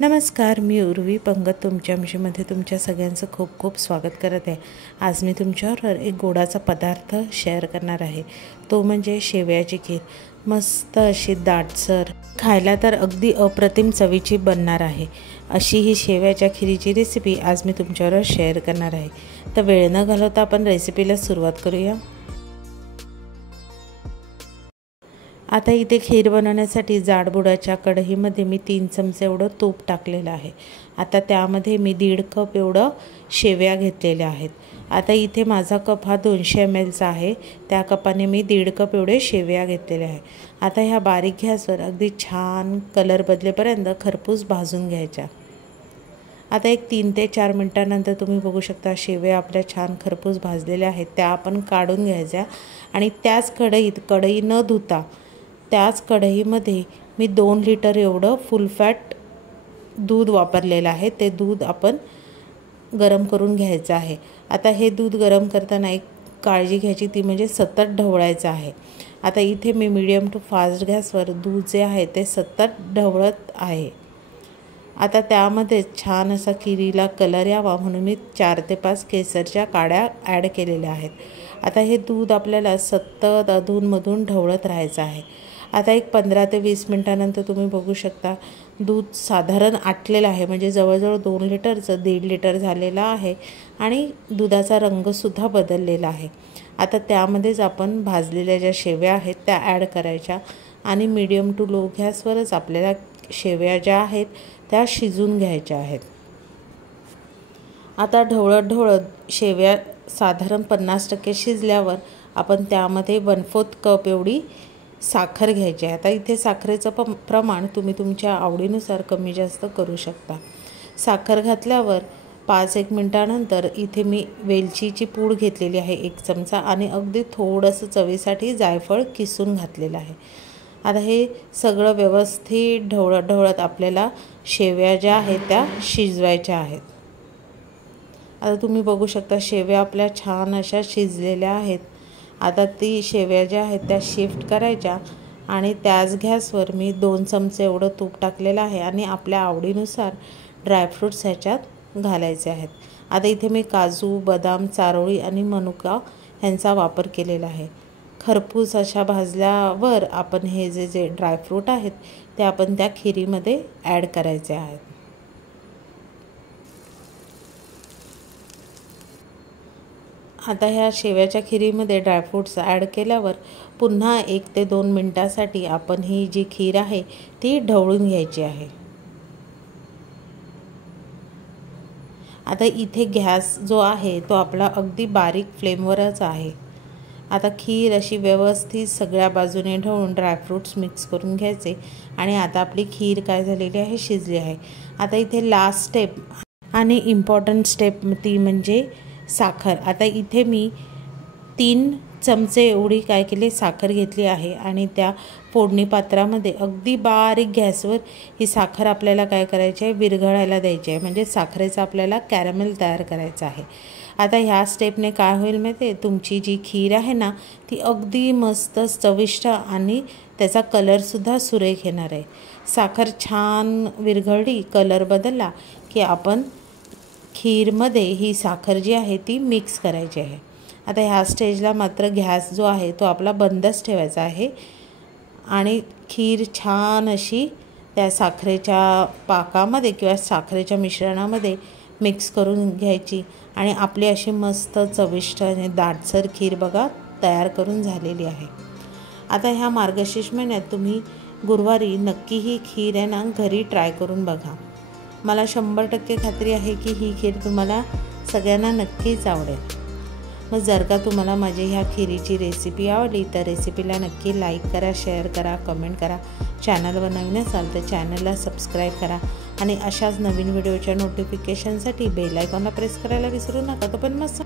नमस्कार, मी उर्वी पंगत तुमच्या मिशनमध्ये तुमच्या सगळ्यांचं खूप खूप स्वागत करत आहे। आज मी तुमच्यावर एक गोडाचा पदार्थ शेअर करणार आहे, तो म्हणजे शेवयाची खीर। मस्त अशी दाटसर, खायला तर अगदी अप्रतिम चवीची बनणार आहे अशी ही शेवयाच्या खीरीची रेसिपी आज मी तुमच्यावर शेअर करणार आहे। तर वेळ न घालवता आपण रेसिपीला सुरुवात करूया। आता इथे खीर बनवण्यासाठी जाडबुडाच्या कढईमध्ये मी 3 चमचे एवढं तूप टाकलेलं आहे। आता त्यामध्ये मी 1.5 कप एवढं शेवया घेतलेल्या आहेत। आता इथे माझा कप हा 200 ml चा आहे, त्या कपाने मी 1.5 कप एवढे शेवया घेतलेले आहे। आता ह्या बारीक गॅसवर अगदी छान कलर बदलेपर्यंत खरपूस भाजून घ्यायच्या। आता एक 3 ते 4 मिनिटांनंतर तुम्ही बघू शकता शेवया आपल्या छान खरपूस भाजलेल्या आहेत, त्या आपण काढून घ्यायच्या आणि त्याच कढई न धुता त्याच कढईमध्ये मी 2 लिटर एवढं फुल फॅट दूध वापरलेलं आहे। ते दूध आपण गरम करून घ्यायचं आहे। आता हे दूध गरम करताना एक काळजी घ्यायची, ती म्हणजे सतत ढवळायचं आहे। आता इथे मी मीडियम टू फास्ट गॅसवर दूध जे आहे ते सतत ढवळत आहे। आता त्यामध्ये छान असा खीरीला कलर यावा म्हणून मी 4 ते 5 केसरच्या काड्या ॲड केलेल्या आहेत। आता हे दूध आपल्याला सतत अधूनमधून ढवळत राहायचं आहे। आता एक 15 ते 20 मिनिटांनंतर तुम्ही बघू शकता दूध साधारण आटलेलं आहे, म्हणजे जवळजवळ 2 लिटरचं 1.5 लिटर झालेलं आहे आणि दुधाचा रंगसुद्धा बदललेला आहे। आता त्यामध्येच आपण भाजलेल्या ज्या शेवया आहेत त्या ॲड करायच्या आणि मीडियम टू लो गॅसवरच आपल्याला शेवया ज्या आहेत त्या शिजून घ्यायच्या आहेत। आता ढवळत शेवया साधारण 50% शिजल्यावर आपण त्यामध्ये 1/4 कप एवढी साखर घ्यायची आहे। आता इथे साखरेचं प्रमाण तुम्ही तुमच्या आवडीनुसार कमी जास्त करू शकता। साखर घातल्यावर 5-1 मिनिटानंतर इथे मी वेलचीची पूड घेतलेली आहे 1 चमचा आणि अगदी थोडंसं चवीसाठी जायफळ किसून घातलेलं आहे। आता हे सगळं व्यवस्थित ढवळत आपल्याला शेवया ज्या आहेत त्या शिजवायच्या आहेत। आता तुम्ही बघू शकता शेवया आपल्या छान अशा शिजलेल्या आहेत। आता ती शेवया ज्या आहेत त्या शिफ्ट करायच्या आणि त्याच गॅसवर मी 2 चमचे एवढं तूप टाकलेलं आहे आणि आपल्या आवडीनुसार ड्रायफ्रूट्स ह्याच्यात घालायचे आहेत। आता इथे मी काजू, बदाम, चारोळी आणि मनुका ह्यांचा वापर केलेला आहे। खरपूस अशा भाजल्यावर आपण हे जे ड्रायफ्रूट आहेत ते आपण त्या खीरीमध्ये ॲड करायचे आहेत। आता ह्या शेवयाच्या खीरीमध्ये ड्रायफ्रूट्स ॲड केल्यावर पुन्हा 1 ते 2 मिनिटासाठी आपण ही जी खीर आहे ती ढवळून घ्यायची आहे। आता इथे गॅस जो आहे तो आपला अगदी बारीक फ्लेमवरच आहे। आता खीर अशी व्यवस्थित सगळ्या बाजूने ढवळून ड्रायफ्रूट्स मिक्स करून घ्यायचे आणि आता आपली खीर काय झालेली आहे, शिजली आहे। आता इथे लास्ट स्टेप आणि इम्पॉर्टंट स्टेप ती म्हणजे साखर। आता इथे मी 3 चमचे एवढी काय केली साखर घेतली आहे आणि त्या फोडणी पात्रामध्ये अगदी बारीक गॅसवर ही साखर आपल्याला काय करायची आहे, विरघळायला द्यायची आहे, म्हणजे साखरेचा आपल्याला कॅरमेल तयार करायचा आहे। आता ह्या स्टेपने काय होईल माहिती आहे, तुमची जी खीर आहे ना ती अगदी मस्त चविष्ट आणि त्याचा कलरसुद्धा सुरेख येणार आहे। साखर छान विरघळली, कलर बदलला की आपण खीरमध्ये ही साखर जी आहे ती मिक्स करायची आहे। आता ह्या स्टेजला मात्र गॅस जो आहे तो आपला बंदच ठेवायचा आहे आणि खीर छान अशी त्या साखरेच्या पाकामध्ये किंवा साखरेच्या मिश्रणामध्ये मिक्स करून घ्यायची आणि आपली अशी मस्त चविष्ट आणि दाटसर खीर बघा तयार करून झालेली आहे। आता ह्या मार्गशीर्ष महिन्यात तुम्ही गुरुवारी नक्की ही खीर आहे ना घरी ट्राय करून बघा। मला 100% खात्री आहे की ही खीर तुम्हाला सगळ्यांना नक्कीच आवडेल। मग जर का तुम्हाला माझी ह्या खीरीची रेसिपी आवडली तर रेसिपीला नक्की लाईक करा, शेअर करा, कमेंट करा। चॅनलवर नवीन असाल तर चॅनलला सबस्क्राईब करा आणि अशाच नवीन व्हिडिओच्या नोटिफिकेशनसाठी बेल आयकॉनला प्रेस करायला विसरू नका। तो पण मस्त